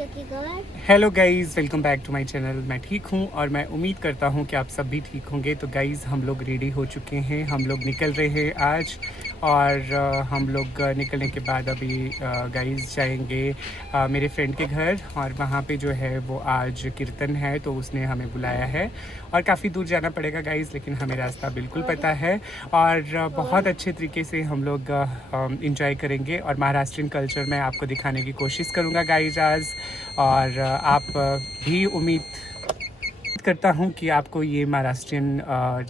Hello guys, welcome back to my channel. मैं ठीक हूँ और मैं उम्मीद करता हूँ कि आप सब भी ठीक होंगे। तो गाइज़, हम लोग रेडी हो चुके हैं, हम लोग निकल रहे हैं आज। और हम लोग निकलने के बाद अभी गाइज़ जाएंगे मेरे फ्रेंड के घर। और वहाँ पे जो है वो आज कीर्तन है, तो उसने हमें बुलाया है और काफ़ी दूर जाना पड़ेगा गाइज़, लेकिन हमें रास्ता बिल्कुल पता है। और बहुत अच्छे तरीके से हम लोग इंजॉय करेंगे और महाराष्ट्रियन कल्चर मैं आपको दिखाने की कोशिश करूँगा गाइज़ आज। और आप भी उम्मीद करता हूँ कि आपको ये महाराष्ट्रियन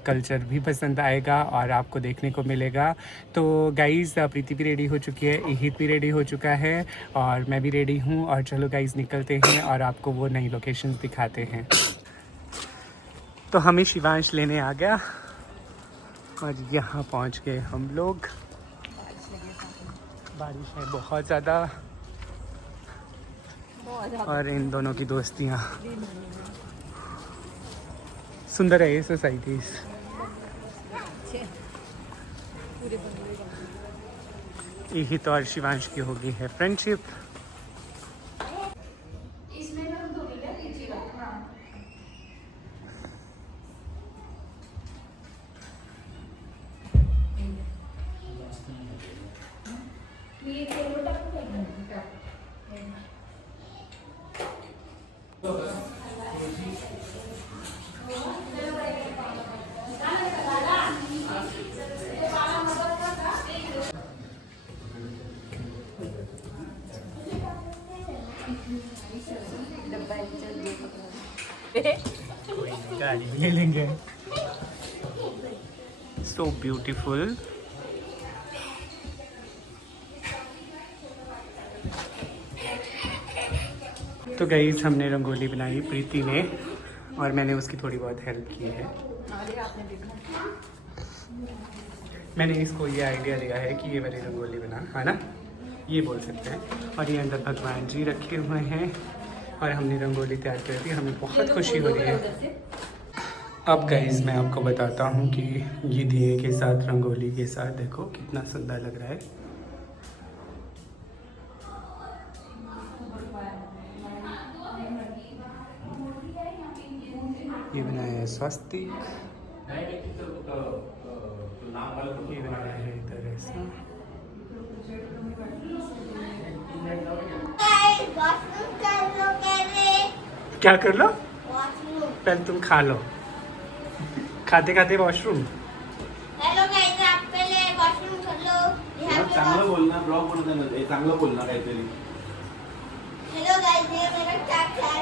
कल्चर भी पसंद आएगा और आपको देखने को मिलेगा। तो गाइज़, प्रीति भी रेडी हो चुकी है, इहित भी रेडी हो चुका है और मैं भी रेडी हूँ। और चलो गाइज़, निकलते हैं और आपको वो नई लोकेशंस दिखाते हैं। तो हमें शिवांश लेने आ गया और यहाँ पहुँच गए हम लोग। बारिश है बहुत ज़्यादा और इन दोनों की दोस्तियाँ। सुंदर है ये सोसाइटीज। यही तो और शिवांश की हो गई है फ्रेंडशिप। कोई गाड़ी ले लेंगे। So beautiful. तो गाइस, हमने रंगोली बनाई प्रीति ने और मैंने उसकी थोड़ी बहुत हेल्प की है। मैंने इसको ये आइडिया दिया है कि ये वाली रंगोली बना, है ना, ये बोल सकते हैं। और ये अंदर भगवान जी रखे हुए हैं और हमने रंगोली तैयार कर दी। हमें बहुत खुशी हो रही है। अब गाइस, मैं आपको बताता हूँ कि ये दिए के साथ, रंगोली के साथ देखो कितना सुंदर लग रहा है। ये बनाया है स्वस्तिक, ये बनाया है इधर ऐसा। क्या कर लो? पहले तुम खा लो। खाते खाते वॉशरूम। हेलो गाइस, आप पहले वॉशरूम कर लो। चांगलं बोल ना, ब्लॉग बनवताना हे चांगलं बोल ना काहीतरी। हेलो गाइस, ये मेरा चाचा है।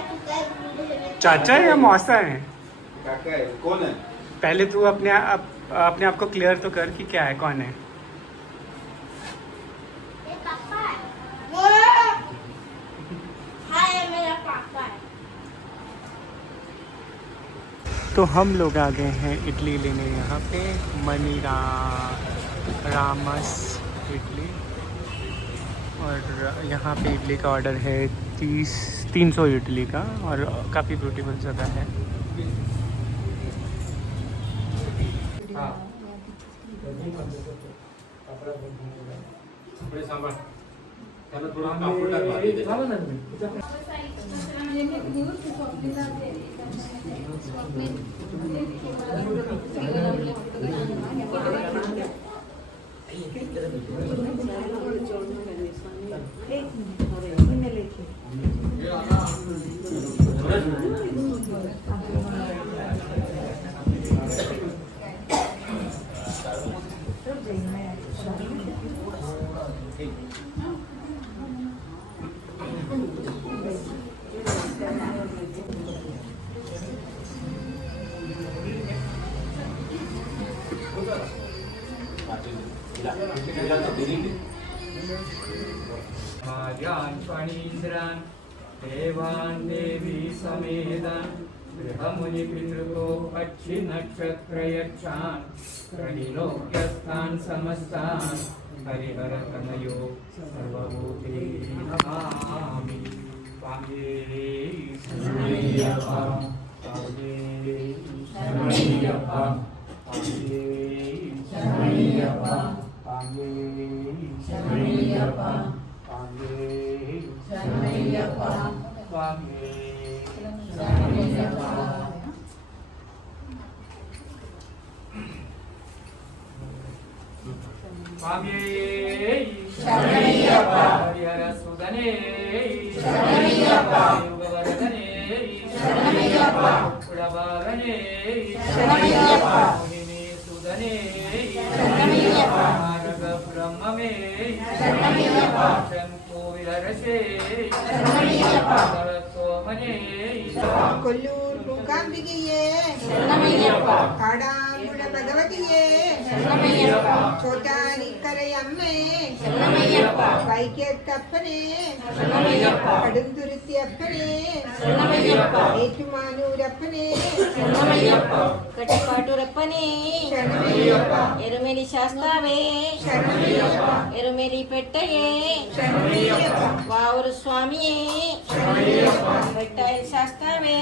चाचा है या मौसा है? काका है, कौन है? पहले तू अपने आप को क्लियर तो कर कि क्या है, कौन है। ये पापा है। हाँ, ये मेरा पापा है। तो हम लोग आ गए हैं इडली लेने यहाँ पे। रामस इडली। और यहाँ पे इडली का ऑर्डर है 300 इडली का और काफ़ी ब्यूटीफुल जगह है। त्याला थोडा कापूर टाक भाजी फणीन्द्रान् देवान् देवी समेदान् गृहमुनिपितृको पक्षि नक्षत्र यक्षान् प्रणिलोक्यस्थान् समस्तान् हरिहरतनयो सर्वभूते नमामि। पांगे शरणय्यप्पा, पांगे शरणय्यप्पा, पांगे शरणय्यप्पा, पांगे शरणय्यप्पा, पांगे शरणय्यप्पा, స్వామి స్వామి హరిహర సుదనే యుగవరదనే కుడబారనే మునిని సుదనే మానగ బ్రహ్మమే శంకోవిలరసే సోమనే కొల్లూరు మూకాంబిகையே காடாங்குள பகவதியே சோட்டானிக்கரை அம்மே வைக்கத்தப்பனே கடுந்துருத்தி அப்பனே ஏற்றுமானூரப்பனே ಕಟಪಾಟುರಪ್ಪನೇ ಎರುಮೆಲಿ ಶಾಸ್ತಾವೇ ಎರುಮೆಲಿ ಪೆಟ್ಟಯೇ ವಾವರು ಸ್ವಾಮಿಯೇ ಪೆಟ್ಟಯ ಶಾಸ್ತಾವೇ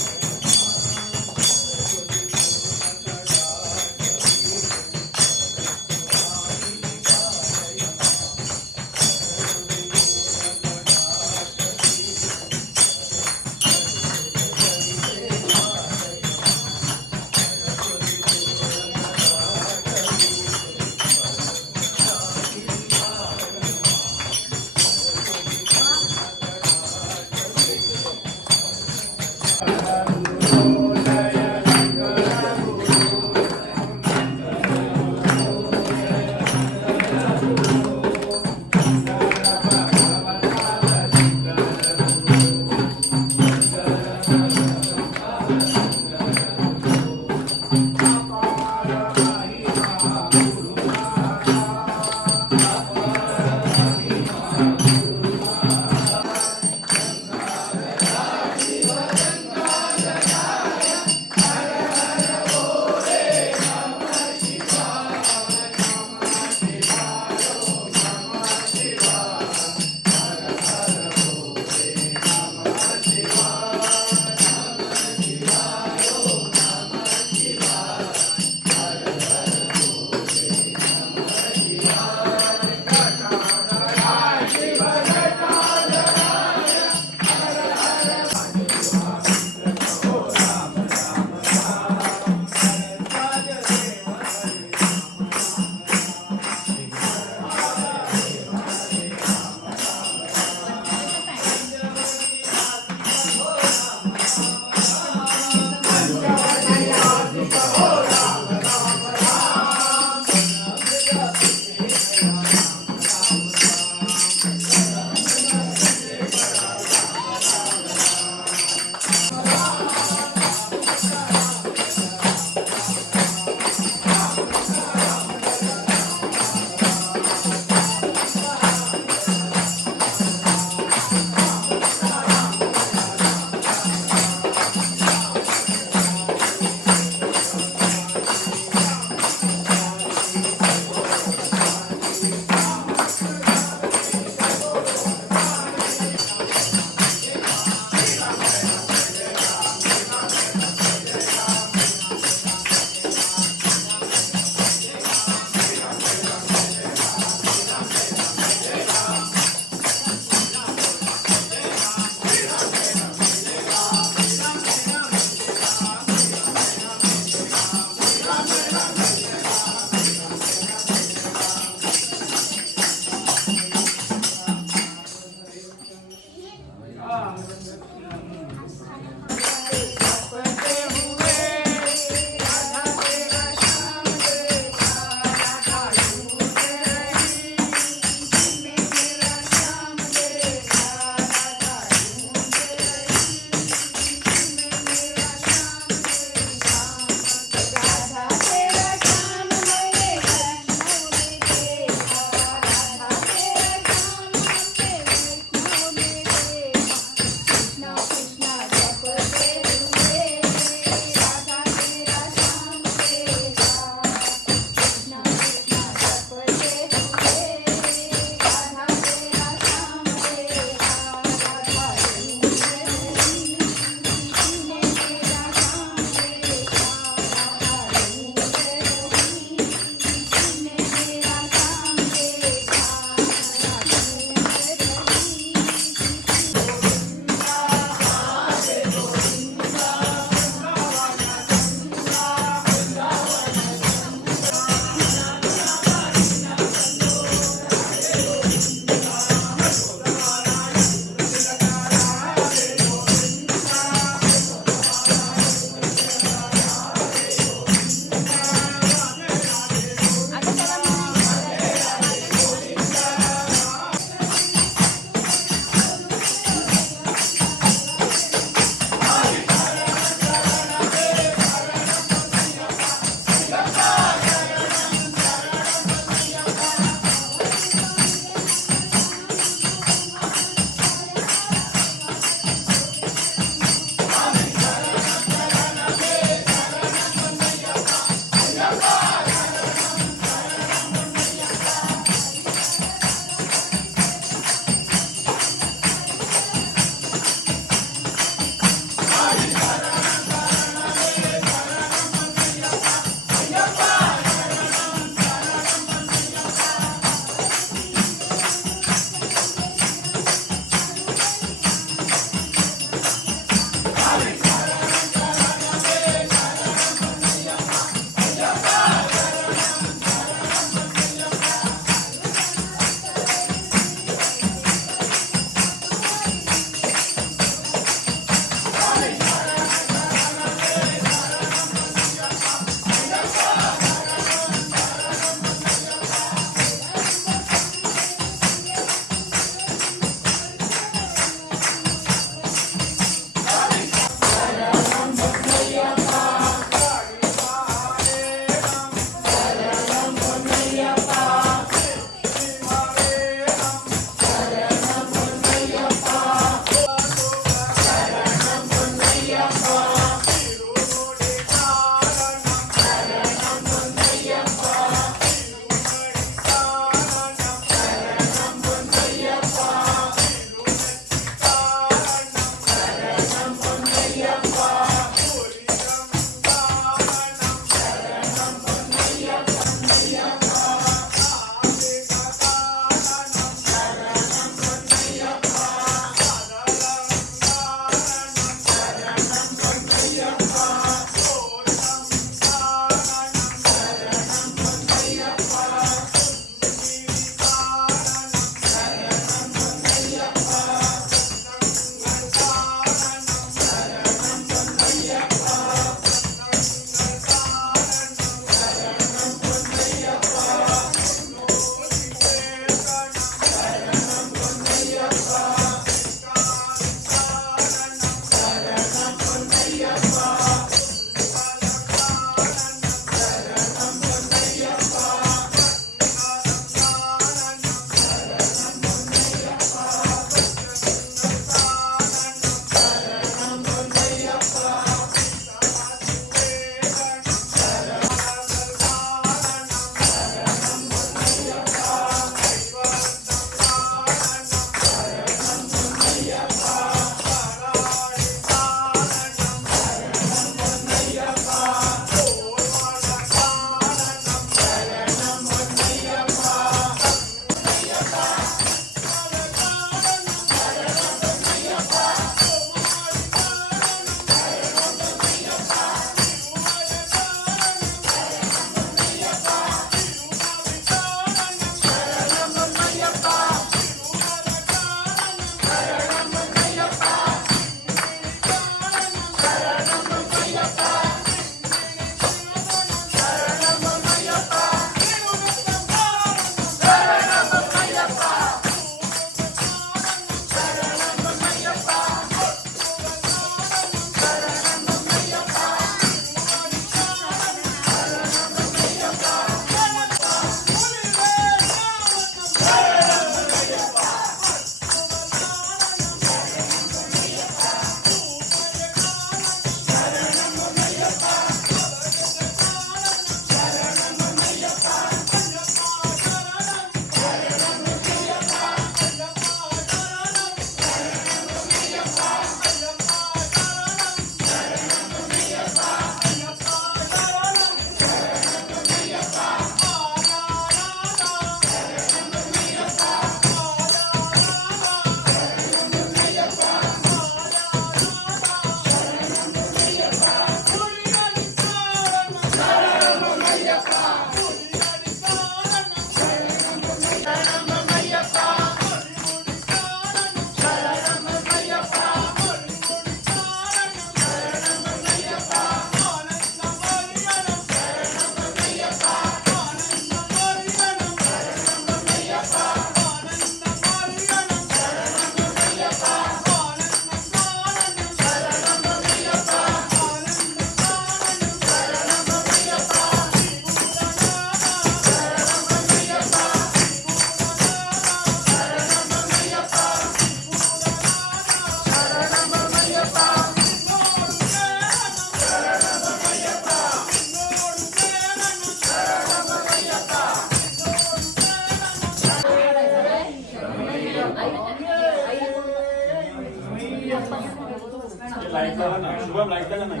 शुभम लाइट लगा नहीं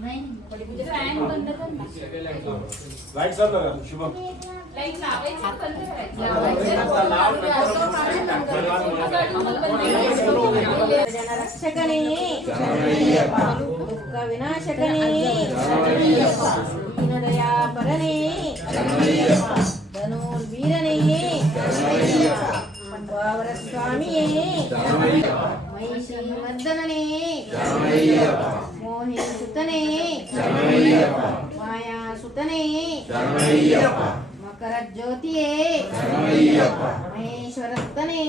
नाही फॅन बंद कर ना लाइट सब लगा शुभम लाईट लावायचं बंद रक्षकने दुःख विनाशकने दीनदया परने धनुर्वीरने स्वामिये महिषी मर्दनने मोहि सुतने माया सुतने मकर ज्योतिये महेश्वरस्तने